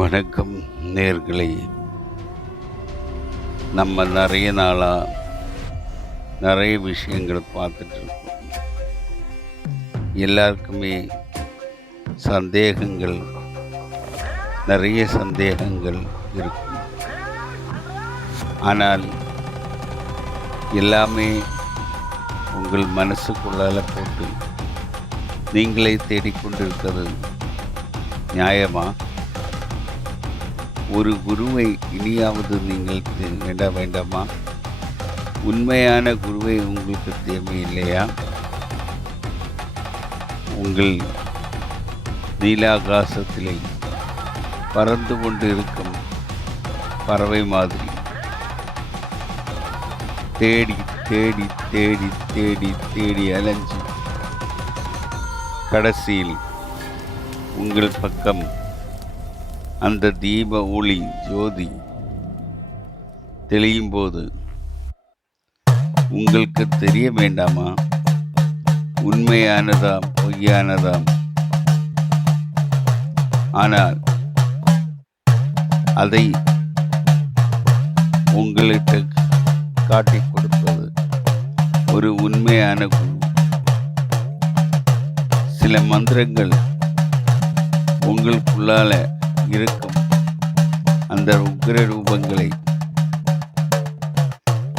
வணக்கம் நேயர்களே. நம்ம நிறைய நாளாக நிறைய விஷயங்கள் பார்த்துட்ருக்கோம். எல்லாருக்குமே சந்தேகங்கள், நிறைய சந்தேகங்கள் இருக்கும். ஆனால் எல்லாமே உங்கள் மனசுக்குள்ளால் போட்டு நீங்களே தேடிக்கொண்டிருக்கிறது நியாயமா? ஒரு குருவை இனியாவது நீங்கள் தேட வேண்டாமா? உண்மையான குருவை உங்களுக்கு தேவையில்லையா? உங்கள் நீலாகாசத்திலே பறந்து கொண்டு இருக்கும் பறவை மாதிரி தேடி தேடி தேடி தேடி தேடி அலைஞ்சு கடைசியில் உங்கள் பக்கம் அந்த தீப ஒளி ஜோதி தெளியும் போது உங்களுக்கு தெரிய வேண்டாமா உண்மையானதாம் பொய்யானதாம்? ஆனால் அதை உங்களுக்கு காட்டிக் கொடுப்பது ஒரு உண்மையான குரு. சில மந்திரங்கள் உங்களுக்குள்ளால இருக்கும் அந்த உக்கிர ரூபங்களை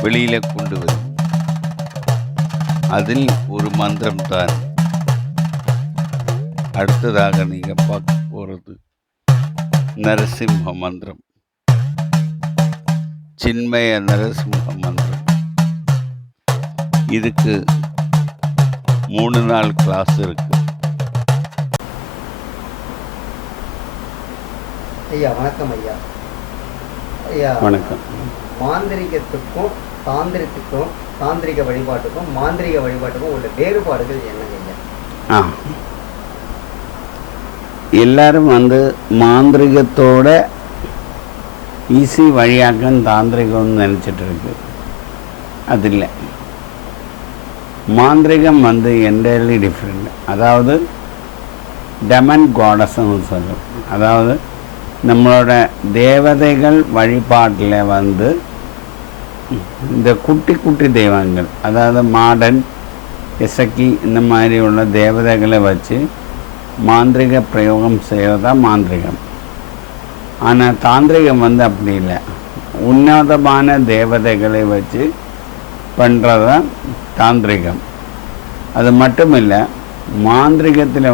வெளியில கொண்டு வரும். அதில் ஒரு மந்திரம் தான் அடுத்ததாக நீங்க பார்க்க போறது நரசிம்ம மந்திரம், சின்மய நரசிம்ம மந்திரம். இதுக்கு 3 நாள் கிளாஸ் இருக்கு. ஐயா வணக்கம். ஐயா ஐயா வணக்கம். மாந்திரிகத்துக்கும் தாந்திரிக வழிபாட்டுக்கும் மாந்திரிக வழிபாட்டுக்கும் உள்ள வேறுபாடுகள் என்னங்க ஐயா? எல்லாரும் மாந்திரிகத்தோட ஈஸி வழியாக்கம் தாந்திரிகம்னு நினச்சிட்டு இருக்கு. அது இல்லை. மாந்திரிகம் என்டையர்லி டிஃப்ரெண்ட். அதாவது டெமன் காடஸ்ன்னு சொல்லும். அதாவது நம்மளோட தேவதைகள் வழிபாட்டில் இந்த குட்டி குட்டி தெய்வங்கள், அதாவது மாடன், இசக்கி, இந்த மாதிரி உள்ள தேவதைகளை வச்சு மாந்திரிக பிரயோகம் செய்வதுதான் மாந்திரிகம். ஆனால் தாந்திரிகம் அப்படி இல்லை. உன்னதமான தேவதைகளை வச்சு பண்ணுறதான் தாந்திரிகம். அது மட்டும் இல்லை, மாந்திரிகத்தில்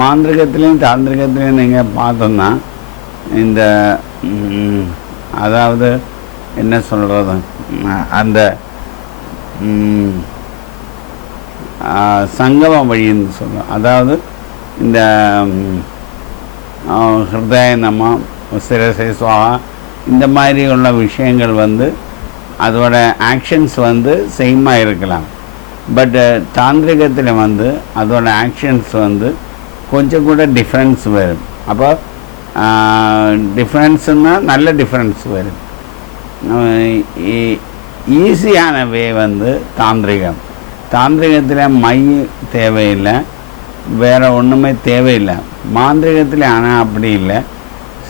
மாந்திரிகத்திலையும் தாந்திரிகத்திலையும் நீங்கள் பார்த்தோன்னா இந்த அதாவது என்ன சொல்கிறது, அந்த சங்கம வழின்னு சொல்லுவோம். அதாவது இந்த ஹிருதய நமம், சிரசை சுவாகா, இந்த மாதிரி உள்ள விஷயங்கள் அதோட ஆக்ஷன்ஸ் சேமாக இருக்கலாம். பட் தாந்திரிகத்தில் அதோட ஆக்ஷன்ஸ் கொஞ்சம் கூட டிஃப்ரென்ஸ் வரும். அப்போ டிஃப்ரென்ஸுன்னா நல்ல டிஃப்ரென்ஸ் வரும். ஈஸியான வே தாந்திரிகம். தாந்திரிகத்தில் மை தேவையில்லை, வேறு ஒன்றுமே தேவையில்லை. மாந்திரிகத்தில் ஆனால் அப்படி இல்லை.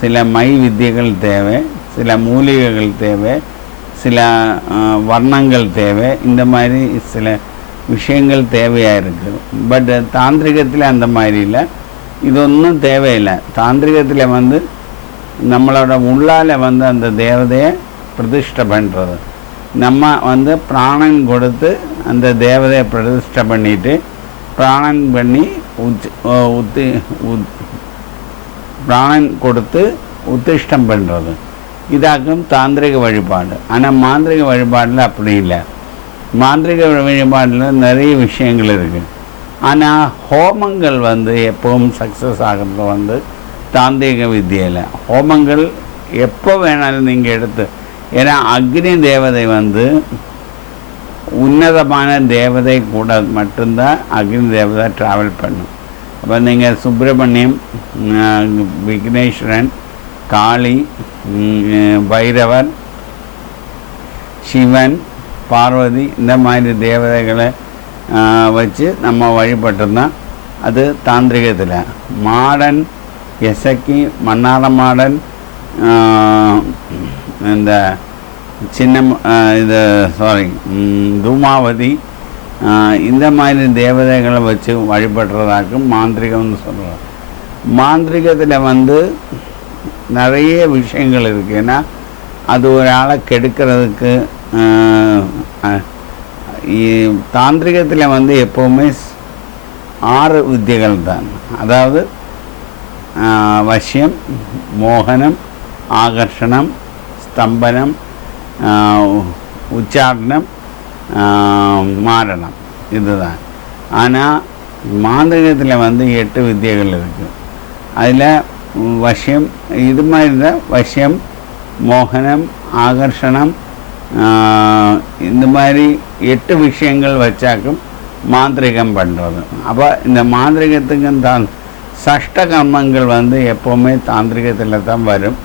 சில மை வித்தியைகள் தேவை, சில மூலிகைகள் தேவை, சில வர்ணங்கள் தேவை, இந்த மாதிரி சில விஷயங்கள் தேவையாக இருக்குது. பட் தாந்திரிகத்தில் அந்த மாதிரி இல்லை. இது ஒன்றும் தேவையில்லை. தாந்திரிகத்தில் நம்மளோட உள்ளால் அந்த தேவதையை பிரதிஷ்டை பண்ணுறது. நம்ம பிராணன் கொடுத்து அந்த தேவதையை பிரதிஷ்டை பண்ணிட்டு பிராணன் பண்ணி பிராணன் கொடுத்து உத்திஷ்டம் பண்ணுறது. இதாக்கும் தாந்திரிக வழிபாடு. ஆனால் மாந்திரிக வழிபாடில் அப்படி இல்லை. மாந்திரிக வழிபாடில் நிறைய விஷயங்கள் இருக்குது. ஆனால் ஹோமங்கள் எப்பவும் சக்ஸஸ் ஆகிறது தாந்திரிக வித்தியில். ஹோமங்கள் எப்போ வேணாலும் நீங்கள் எடுத்து, ஏன்னா அக்னி தேவதை உன்னதமான தேவதை கூட மட்டும்தான் அக்னி தேவதை ட்ராவல் பண்ணும். அப்போ நீங்கள் சுப்பிரமணியம், விக்னேஸ்வரன், காளி, பைரவர், சிவன், பார்வதி, இந்த மாதிரி தேவதைகளை வச்சு நம்ம வழிபட்டோம்னா அது தாந்திரிகத்தில். மாடன் எசக்கி, மன்னாரமாடன், இந்த சின்ன இது தூமாவதி, இந்த மாதிரி தேவதைகளை வச்சு வழிபடுறதாக்கும் மாந்திரிகம்னு சொல்கிறோம். மாந்திரிகத்தில் வந்து நிறைய விஷயங்கள் இருக்குது. ஏன்னா அது ஒரு ஆளை கெடுக்கிறதுக்கு தாந்திரிகத்தில் வந்து எப்போவுமே 6 வித்தியைகள் தான். அதாவது வசியம், மோகனம், ஆகர்ஷணம், ஸ்தம்பனம், உச்சாரணம், மாரணம், இதுதான். ஆனால் மாந்திரிகத்தில் வந்து 8 வித்தியைகள் இருக்குது. அதில் வசியம் இது மாதிரி தான். வசியம், மோகனம், ஆகர்ஷணம், இந்த மாதிரி 8 விஷயங்கள் வச்சாக்கும் மாந்திரிகம் பண்ணுறது. அப்போ இந்த மாந்திரிகத்துக்கும் தான் சஷ்டகர்மங்கள் வந்து எப்போவுமே தாந்திரிகத்தில் தான் வரும்.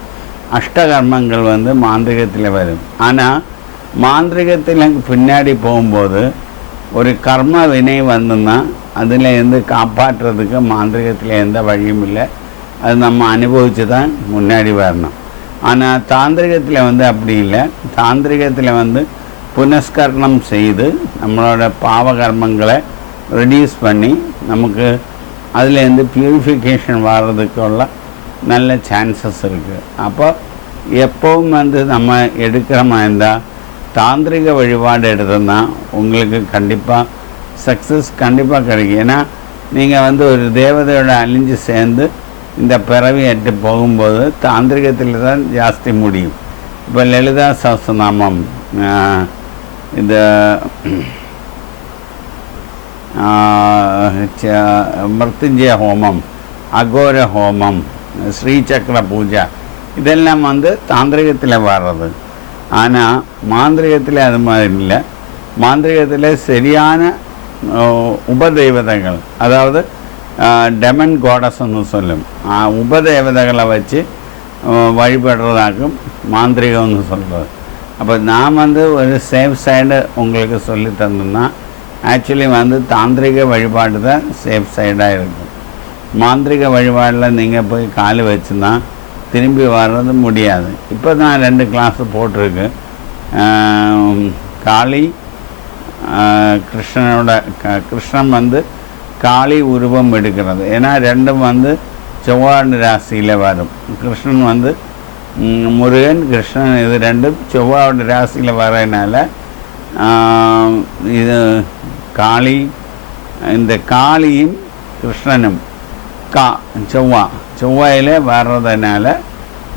அஷ்டகர்மங்கள் வந்து மாந்திரிகத்தில் வரும். ஆனால் மாந்திரிகத்தில் பின்னாடி போகும்போது ஒரு கர்ம வினை வந்துன்னா அதில் இருந்து காப்பாற்றுறதுக்கு மாந்திரிகத்தில் எந்த வழியும் இல்லை. அது நம்ம அனுபவித்து தான் முன்னாடி வரணும். ஆனால் தாந்திரிகத்தில் வந்து அப்படி இல்லை. தாந்திரிகத்தில் வந்து புனஸ்கரணம் செய்து நம்மளோட பாவகர்மங்களை ரெடியூஸ் பண்ணி நமக்கு அதுலேருந்து பியூரிஃபிகேஷன் வர்றதுக்குள்ள நல்ல சான்சஸ் இருக்குது. அப்போ எப்போவும் வந்து நம்ம எடுக்கிற மாதிரி இருந்தால் தாந்திரிக வழிபாடு எடுத்தோம்னா உங்களுக்கு கண்டிப்பாக சக்ஸஸ் கண்டிப்பாக கிடைக்கும். ஏன்னா நீங்கள் வந்து ஒரு தேவதையோட அழிஞ்சு சேர்ந்து இந்த பிறவி எட்டு போகும்போது தாந்திரிகத்தில் தான் ஜாஸ்தி முடியும். இப்போ லலிதா சஹஸ்ரநாமம், இந்த மிருத்யுஞ்சய ஹோமம், அகோர ஹோமம், ஸ்ரீசக்கர பூஜா, இதெல்லாம் வந்து தாந்திரிகத்தில் வர்றது. ஆனால் மாந்திரிகத்தில் அது மாதிரி இல்லை. மாந்திரிகத்தில் சரியான உபதெய்வதைகள், அதாவது டெமன் கோடஸ்ன்னு சொல்லும், உபதேவதைகளை வச்சு வழிபடுறதாக்கும் மாந்திரிகம்னு சொல்கிறது. அப்போ நான் வந்து ஒரு சேஃப் சைடு உங்களுக்கு சொல்லி தந்தோம்னா ஆக்சுவலி வந்து தாந்திரிக வழிபாடு தான் சேஃப் சைடாக இருக்கும். மாந்திரிக வழிபாடில் நீங்கள் போய் கால் வச்சுன்னா திரும்பி வர்றது முடியாது. இப்போ நான் 2 கிளாஸு போட்டிருக்கு. காளி, கிருஷ்ணன் வந்து காளி உருவம் எடுக்கிறது. ஏன்னா 2ம் வந்து செவ்வாடு ராசியில் வரும். கிருஷ்ணன் வந்து முருகன், கிருஷ்ணன், இது 2ம் செவ்வாடு ராசியில் வரதுனால இது காளி, இந்த காளியும் கிருஷ்ணனும் செவ்வாயில் வர்றதுனால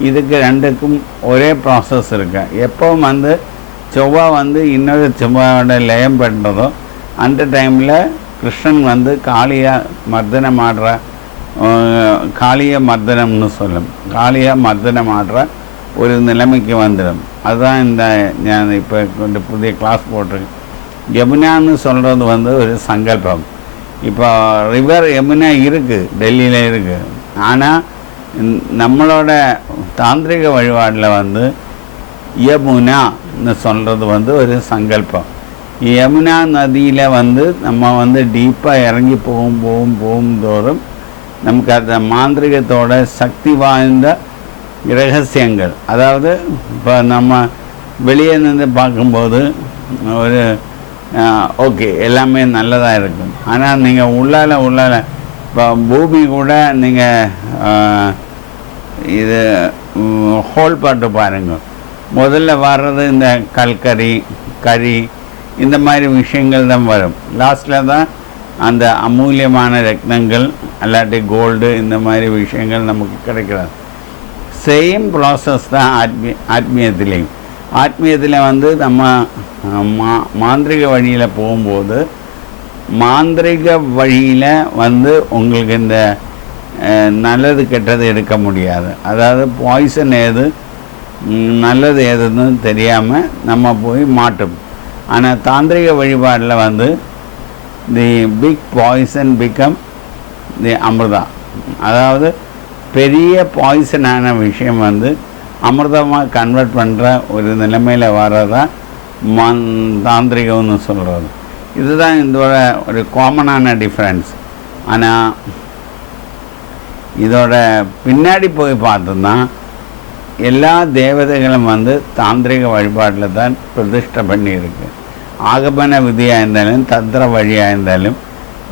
இதுக்கு 2க்கும் ஒரே ப்ராசஸ் இருக்கு. எப்போவும் வந்து செவ்வாய் வந்து இன்னொரு செவ்வாயோட லயம் பண்ணுறதோ அந்த டைமில் கிருஷ்ணன் வந்து காளியாக மர்தனம் ஆடுற, காளிய மர்தனம்னு சொல்லும், காளிய மர்தனம் ஆடுற ஒரு நிலைமைக்கு வந்துடும். அதுதான் இந்த நான் இப்போ கொஞ்சம் புதிய கிளாஸ் போட்டிருக்கேன். யமுனான்னு சொல்கிறது வந்து ஒரு சங்கல்பம். இப்போ ரிவர் யமுனா இருக்குது, டெல்லியில் இருக்குது. ஆனால் நம்மளோட தாந்திரிக வழிபாடில் வந்து யமுனான்னு சொல்கிறது வந்து ஒரு சங்கல்பம். யமுனா நதியில் வந்து நம்ம வந்து டீப்பாக இறங்கி போகும்போதும் நமக்கு அந்த மாந்திரிகத்தோட சக்தி வாய்ந்த இரகசியங்கள், அதாவது இப்போ நம்ம வெளியே நின்று பார்க்கும்போது ஒரு ஓகே எல்லாமே நல்லதாக இருக்கும். ஆனால் நீங்கள் உள்ளால இப்போ பூமி கூட நீங்கள் இது ஹோல் பாட்டு பாருங்கள். முதல்ல வர்றது இந்த கறி இந்த மாதிரி விஷயங்கள் தான் வரும். லாஸ்ட்டில் தான் அந்த அமூல்யமான ரத்னங்கள் அல்லாட்டி கோல்டு இந்த மாதிரி விஷயங்கள் நமக்கு கிடைக்கிறது. சேம் ப்ராசஸ் தான் ஆத்மீயத்துலேயும். ஆத்மீயத்தில் வந்து நம்ம மாந்திரிக வழியில் போகும்போது மாந்திரிக வழியில் வந்து உங்களுக்கு இந்த நல்லது கெட்டது எடுக்க முடியாது. அதாவது பாய்சன் ஏது நல்லது ஏதுன்னு தெரியாமல் நம்ம போய் மாட்டோம். ஆனால் தாந்திரிக வழிபாடில் வந்து the big poison become the amrita, அதாவது பெரிய பாய்சனான விஷயம் வந்து அமிர்தமாக கன்வெர்ட் பண்ணுற ஒரு நிலைமையில் வர்றதான் தாந்திரிகம்னு சொல்கிறது. இதுதான் இதோட ஒரு காமனான டிஃப்ரென்ஸ். ஆனால் இதோட பின்னாடி போய் பார்த்தோம்னா எல்லா தேவதைகளும் வந்து தாந்திரிக வழிபாட்டில் தான் பிரதிஷ்டை பண்ணியிருக்கு. ஆகமன விதியாக இருந்தாலும் தந்திர வழியாக இருந்தாலும்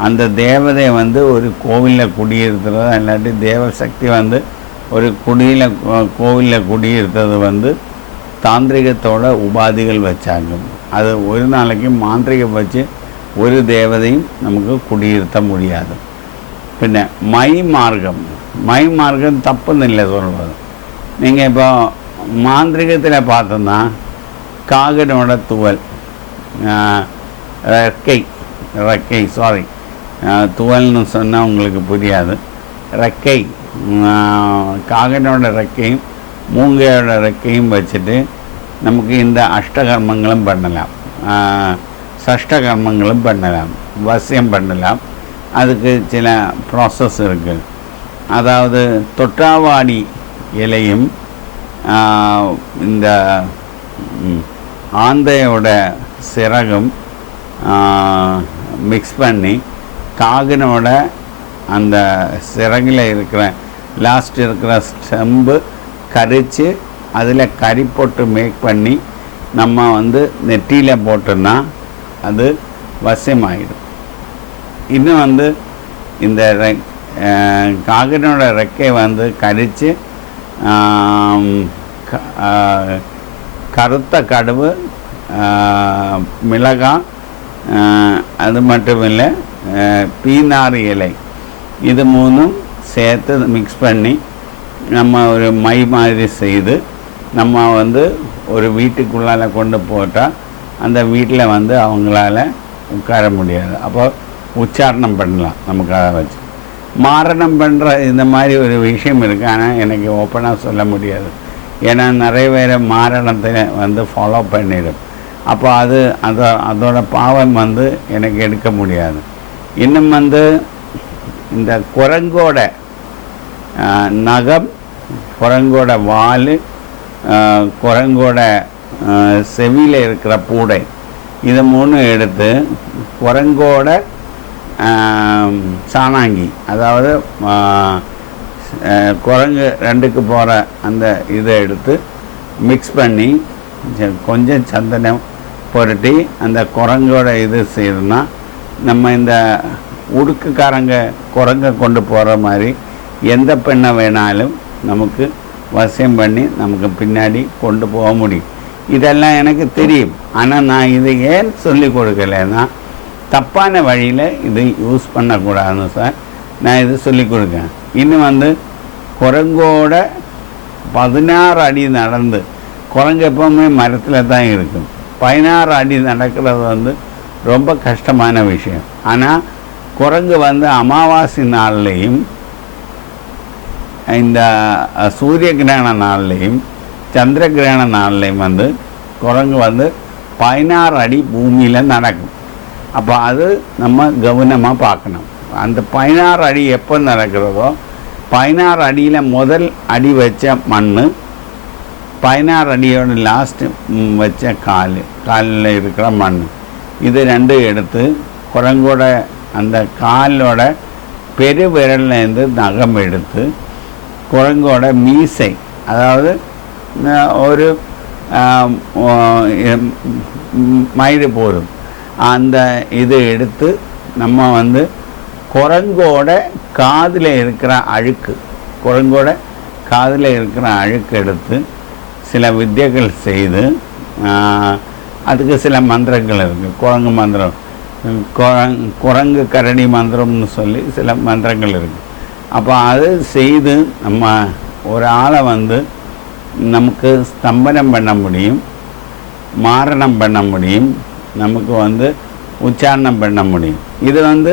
அந்த தேவதை வந்து ஒரு கோவிலில் குடியிருக்கிறதா இல்லாட்டி தேவசக்தி வந்து ஒரு கோவிலில் குடியிருக்கிறது வந்து தாந்திரிகத்தோட உபாதிகள் வச்சாங்க. அது ஒரு நாளைக்கு மாந்திரிகம் வச்சு ஒரு தேவதையும் நமக்கு குடியிருத்த முடியாது. பின்ன மை மார்க்கம் தப்புன்னு இல்லை சொல்வது. நீங்கள் இப்போ மாந்திரிகத்தில் பார்த்தோம்னா காகனோட துவல் ரெக்கை துவல்னு சொன்னால் உங்களுக்கு புரியாது. ரெக்கை காகனோட ரெக்கையும் மூங்கையோட ரெக்கையும் வச்சுட்டு நமக்கு இந்த அஷ்டகர்மங்களும் பண்ணலாம், சஷ்டகர்மங்களும் பண்ணலாம், வசியம் பண்ணலாம். அதுக்கு சில ப்ராசஸ் இருக்குது. அதாவது தொட்டாவாடி இலையும் இந்த ஆந்தையோட சிறகும் மிக்ஸ் பண்ணி காகனோட அந்த சிறகில் இருக்கிற லாஸ்ட் இருக்கிற ஸ்டெம்பு கரித்து அதில் கறி போட்டு மேக் பண்ணி நம்ம வந்து நெற்றியில் போட்டோன்னா அது வசியமாகிடும். இன்னும் வந்து இந்த காகனோட ரெக்கை வந்து கரித்து கருத்த கடுவு, மிளகாய், அது மட்டும் இல்லை பீனாறு இலை, இது மூணும் சேர்த்து மிக்ஸ் பண்ணி நம்ம ஒரு மை மாதிரி செய்து நம்ம வந்து ஒரு வீட்டுக்குள்ளால் கொண்டு போட்டால் அந்த வீட்டில் வந்து அவங்களால உட்கார முடியாது. அப்போ உச்சாரணம் பண்ணலாம் நமக்கு அதை வச்சு. மாரணம் பண்ணுற இந்த மாதிரி ஒரு விஷயம் இருக்குது. ஆனால் எனக்கு ஓப்பனாக சொல்ல முடியாது. ஏன்னா நிறைய பேர் மாரணத்தை வந்து ஃபாலோ பண்ணிடும். அப்போ அதோட பாவம் வந்து எனக்கு எடுக்க முடியாது. இன்னும் வந்து இந்த குரங்கோட நகம், குரங்கோட வால், குரங்கோட செவியில் இருக்கிற பூடை, இது மூணு எடுத்து குரங்கோட சாணாங்கி, அதாவது குரங்கு ரெண்டுக்கு போகிற அந்த இதை எடுத்து மிக்ஸ் பண்ணி கொஞ்சம் சந்தனம் புரட்டி அந்த குரங்கோட இது செய்யணும்னா நம்ம இந்த உடுக்குக்காரங்க குரங்கை கொண்டு போகிற மாதிரி எந்த பெண்ணை வேணாலும் நமக்கு வசியம் பண்ணி நமக்கு பின்னாடி கொண்டு போக முடியும். இதெல்லாம் எனக்கு தெரியும். ஆனால் நான் இது ஏன் சொல்லி கொடுக்கலைன்னா தப்பான வழியில் இது யூஸ் பண்ணக்கூடாதுன்னு சார் நான் இது சொல்லி கொடுக்கேன். இன்னும் வந்து குரங்கோட 16 அடி நடந்து, குரங்கு எப்போவுமே மரத்தில் தான் இருக்கும், 16 அடி நடக்கிறது வந்து ரொம்ப கஷ்டமான விஷயம். ஆனால் குரங்கு வந்து அமாவாசை நாள்லேயும் இந்த சூரிய கிரகண நாள்லேயும் சந்திர கிரகண நாள்லேயும் வந்து குரங்கு வந்து 16 அடி பூமியில் நடக்கும். அப்போ அது நம்ம கவனமாக பார்க்கணும். அந்த 16 அடி எப்போ நடக்கிறதோ 16 அடியில் முதல் அடி வச்ச மண், 16 அடியோட லாஸ்ட்டு வச்ச காலில் இருக்கிற மண், இது ரெண்டும் எடுத்து குரங்கோட அந்த காலோட பெரு விரல்லேருந்து நகம் எடுத்து குரங்கோட மீசை, அதாவது ஒரு மயிறு போதும், அந்த இது எடுத்து நம்ம வந்து குரங்கோட காதில் இருக்கிற அழுக்கு, குரங்கோட காதில் இருக்கிற அழுக்கு எடுத்து சில வித்தியைகள் செய்து, அதுக்கு சில மந்திரங்கள் இருக்குது. குரங்கு மந்திரம், குரங்கு கரடி மந்திரம்னு சொல்லி சில மந்திரங்கள் இருக்குது. அப்போ அது செய்து நம்ம ஒரு ஆளை வந்து நமக்கு ஸ்தம்பனம் பண்ண முடியும், மாரணம் பண்ண முடியும், நமக்கு வந்து உச்சாரணம் பண்ண முடியும். இது வந்து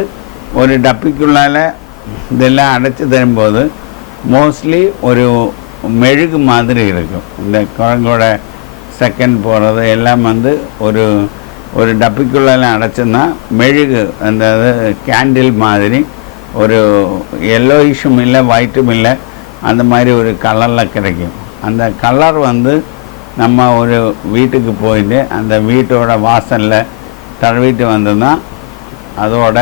ஒரு டப்பிக்குள்ளால் இதெல்லாம் அடைச்சி தரும்போது மோஸ்ட்லி ஒரு மெழுகு மாதிரி இருக்கும். இந்த குரங்கோட செகண்ட் போகிறது எல்லாம் வந்து ஒரு டப்பிக்குள்ளால் அடைச்சோன்னா மெழுகு, அந்த கேண்டில் மாதிரி ஒரு எல்லோயிஷும் இல்லை ஒயிட்டும் இல்லை, அந்த மாதிரி ஒரு கலரில் கிடைக்கும். அந்த கலர் வந்து நம்ம ஒரு வீட்டுக்கு போயிட்டு அந்த வீட்டோட வாசலில் தடவிட்டு வந்தோம்னா அதோட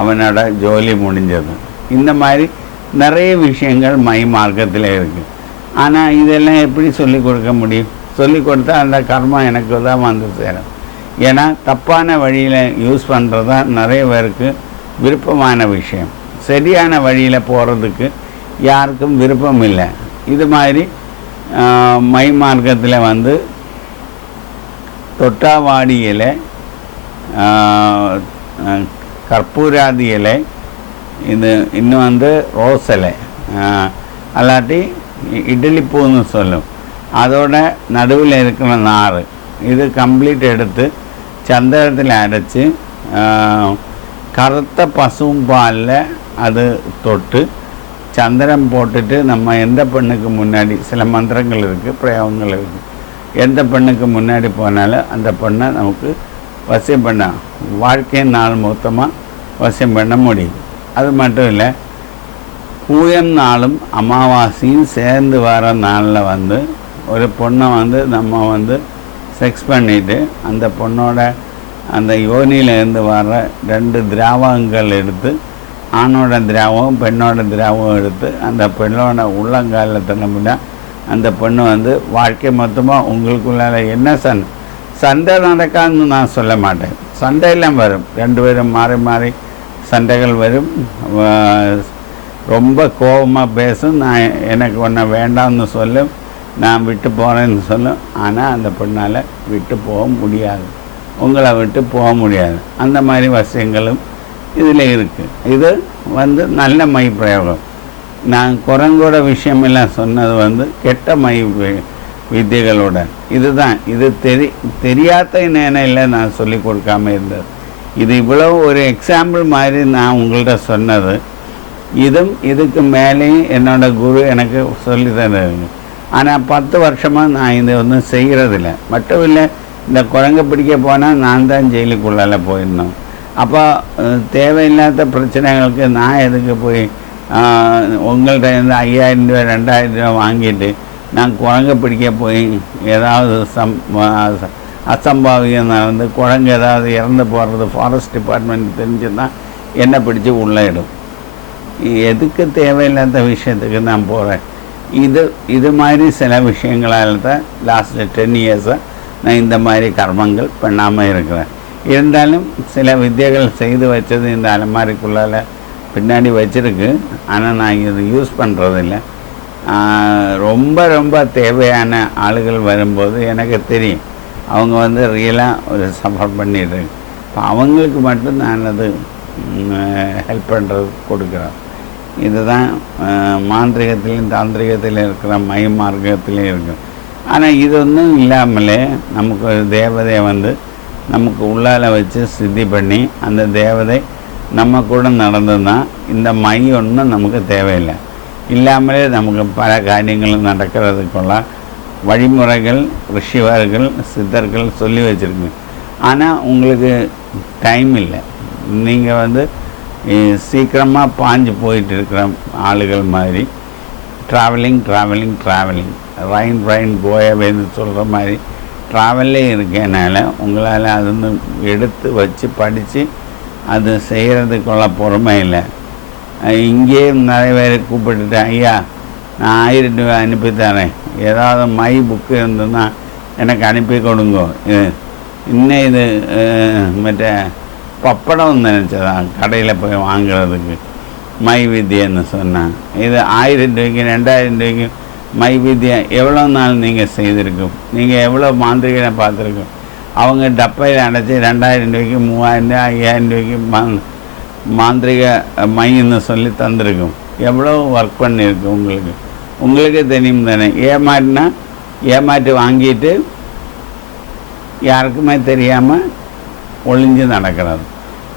அவனோட ஜோலி முடிஞ்சது. இந்த மாதிரி நிறைய விஷயங்கள் மை மார்க்கத்தில் இருக்குது. ஆனால் இதெல்லாம் எப்படி சொல்லிக் கொடுக்க முடியும்? சொல்லிக் கொடுத்தா அந்த கர்மம் எனக்கு தான் வந்து சேரும். ஏன்னா தப்பான வழியில் யூஸ் பண்ணுறது தான் நிறைய பேருக்கு விருப்பமான விஷயம். சரியான வழியில் போகிறதுக்கு யாருக்கும் விருப்பம் இல்லை. இது மாதிரி மை மார்க்கத்தில் வந்து தொட்டாவாடி இலை, கற்பூராதி இலை, இது இன்னும் வந்து ரோஸ் இலை, அல்லாட்டி இட்லி பூன்னு சொல்லும், அதோட நடுவில் இருக்கிற நார், இது கம்ப்ளீட் எடுத்து சந்திரத்தில் அடைச்சி கருத்த பசும் பாலில் அது தொட்டு சந்திரம் போட்டுட்டு நம்ம எந்த பெண்ணுக்கு முன்னாடி சில மந்திரங்கள் இருக்குது, பிரயோகங்கள் இருக்குது, எந்த பெண்ணுக்கு முன்னாடி போனாலும் அந்த பெண்ணை நமக்கு வசியம் பண்ண வாழ்க்கை நாள் மொத்தமாக வசியம் பண்ண முடியும். அது மட்டும் இல்லை, பூயம் நாளும் அமாவாசையும் சேர்ந்து வர நாளில் வந்து ஒரு பொண்ணை வந்து நம்ம வந்து செக்ஸ் பண்ணிவிட்டு அந்த பொண்ணோட அந்த யோனியிலேருந்து வர 2 திராவகங்கள் எடுத்து, ஆணோட திராவகம் பெண்ணோட திராவகம் எடுத்து அந்த பெண்ணோட உள்ளங்காலில் திரும்பினா அந்த பெண்ணு வந்து வாழ்க்கை மொத்தமாக உங்களுக்குள்ளால என்ன சண்டை நடக்காதுன்னு நான் சொல்ல மாட்டேன். சண்டையெல்லாம் வரும், 2 பேரும் மாறி மாறி சண்டைகள் வரும், ரொம்ப கோபமாக பேசும், நான் எனக்கு ஒன்றை வேண்டாம்னு சொல்லும், நான் விட்டு போகிறேன்னு சொல்லும். ஆனால் அந்த பெண்ணால் விட்டு போக முடியாது, உங்களை விட்டு போக முடியாது. அந்த மாதிரி விஷயங்களும் இதில் இருக்குது. இது வந்து நல்ல மை பிரயோகம். நான் குரங்கோட விஷயமெல்லாம் சொன்னது வந்து கெட்ட மை வித்தியகளோட இதுதான். இது தெரியாத நினைவில் நான் சொல்லி கொடுக்காம இருந்தது. இது இவ்வளோ ஒரு எக்ஸாம்பிள் மாதிரி நான் உங்கள்கிட்ட சொன்னது. இதுக்கு மேலேயும் என்னோடய குரு எனக்கு சொல்லி தருங்க. ஆனால் 10 வருஷமாக நான் இது ஒன்றும் செய்கிறதில்ல. மட்டும் இல்லை, இந்த குரங்கை பிடிக்க போனால் நான் தான் ஜெயிலுக்குள்ளால போயிருந்தோம். அப்போ தேவையில்லாத பிரச்சனைகளுக்கு நான் எதுக்கு போய் உங்கள்கிட்ட இருந்து 5000 ரூபா 2000 ரூபா வாங்கிட்டு நான் குரங்கை பிடிக்க போய் ஏதாவது அசம்பாவியம் நடந்து குரங்கு ஏதாவது இறந்து போகிறது ஃபாரஸ்ட் டிபார்ட்மெண்ட் தெரிஞ்சுன்னா என்னை பிடிச்சி உள்ளே இடும். எதுக்கு தேவையில்லாத விஷயத்துக்கு நான் போகிறேன். இது மாதிரி சில விஷயங்களால் தான் லாஸ்ட்டு 10 இயர்ஸாக நான் இந்த மாதிரி கர்மங்கள் பண்ணாமல் இருக்கிறேன். இருந்தாலும் சில வித்தியைகள் செய்து வச்சது இந்த அலமாரிக்குள்ளால் பின்னாடி வச்சுருக்கு. ஆனால் நான் இது யூஸ் பண்ணுறதில்ல. ரொம்ப ரொம்ப தேவையான ஆளுகள் வரும்போது எனக்கு தெரியும் அவங்க வந்து ரியலாக ஒரு சஃபர் பண்ணிடுறேன். இப்போ அவங்களுக்கு மட்டும் நான் அது ஹெல்ப் பண்ணுறது கொடுக்குறேன். இதுதான் மாந்திரிகத்திலையும் தாந்திரிகத்தில் இருக்கிற மை மார்க்கத்திலையும் இருக்குது. ஆனால் இது ஒன்றும் இல்லாமலே நமக்கு ஒரு தேவதையை வந்து நமக்கு உள்ளால் வச்சு சித்தி பண்ணி அந்த தேவதை நம்ம கூட நடந்ததுன்னா இந்த மை ஒன்றும் நமக்கு தேவையில்லை. இல்லாமலே நமக்கு பல காரியங்களும் நடக்கிறதுக்குள்ள வழிமுறைகள் ரிஷிவர்கள் சித்தர்கள் சொல்லி வச்சுருக்கு. ஆனால் உங்களுக்கு டைம் இல்லை. நீங்கள் வந்து சீக்கிரமாக பாஞ்சு போயிட்டு இருக்கிற ஆளுகள் மாதிரி ட்ராவலிங் ரைன் கோயவேன்னு சொல்கிற மாதிரி ட்ராவல்லே இருக்கனால உங்களால் அது வந்து எடுத்து வச்சு படித்து அது செய்கிறதுக்குள்ள பொறுமை இல்லை. இங்கேயும் நிறைய பேர் கூப்பிட்டுட்டு, ஐயா நான் 1000 ரூபா அனுப்பி தரேன், ஏதாவது மை புக்கு இருந்ததுன்னா எனக்கு அனுப்பி கொடுங்கோ. இன்னும் இது மற்ற பப்படம் நினச்சதான் கடையில் போய் வாங்குறதுக்கு மை வித்தியன்னு சொன்னான். இது 1000 ரூபாய்க்கு 2000 ரூபாய்க்கு மை வித்தியை எவ்வளோ நாள் நீங்கள் செய்திருக்கும்? நீங்கள் எவ்வளோ மாந்திரிகனை பார்த்துருக்கோம்? அவங்க டப்பையில் அடைச்சி 2000 ரூபாய்க்கு 3000 ரூபாய் 5000 ரூபாய்க்கு மாந்திரிக மைன்னு சொல்லி தந்திருக்கும். எவ்வளோ ஒர்க் பண்ணியிருக்கு உங்களுக்கு தெரியும் தானே. ஏமாற்றி வாங்கிட்டு யாருக்குமே தெரியாமல் ஒளிஞ்சு நடக்கிறது.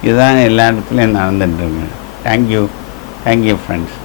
இதுதான் எல்லா இடத்துலையும் நடந்துட்டுருக்கு. Thank you friends.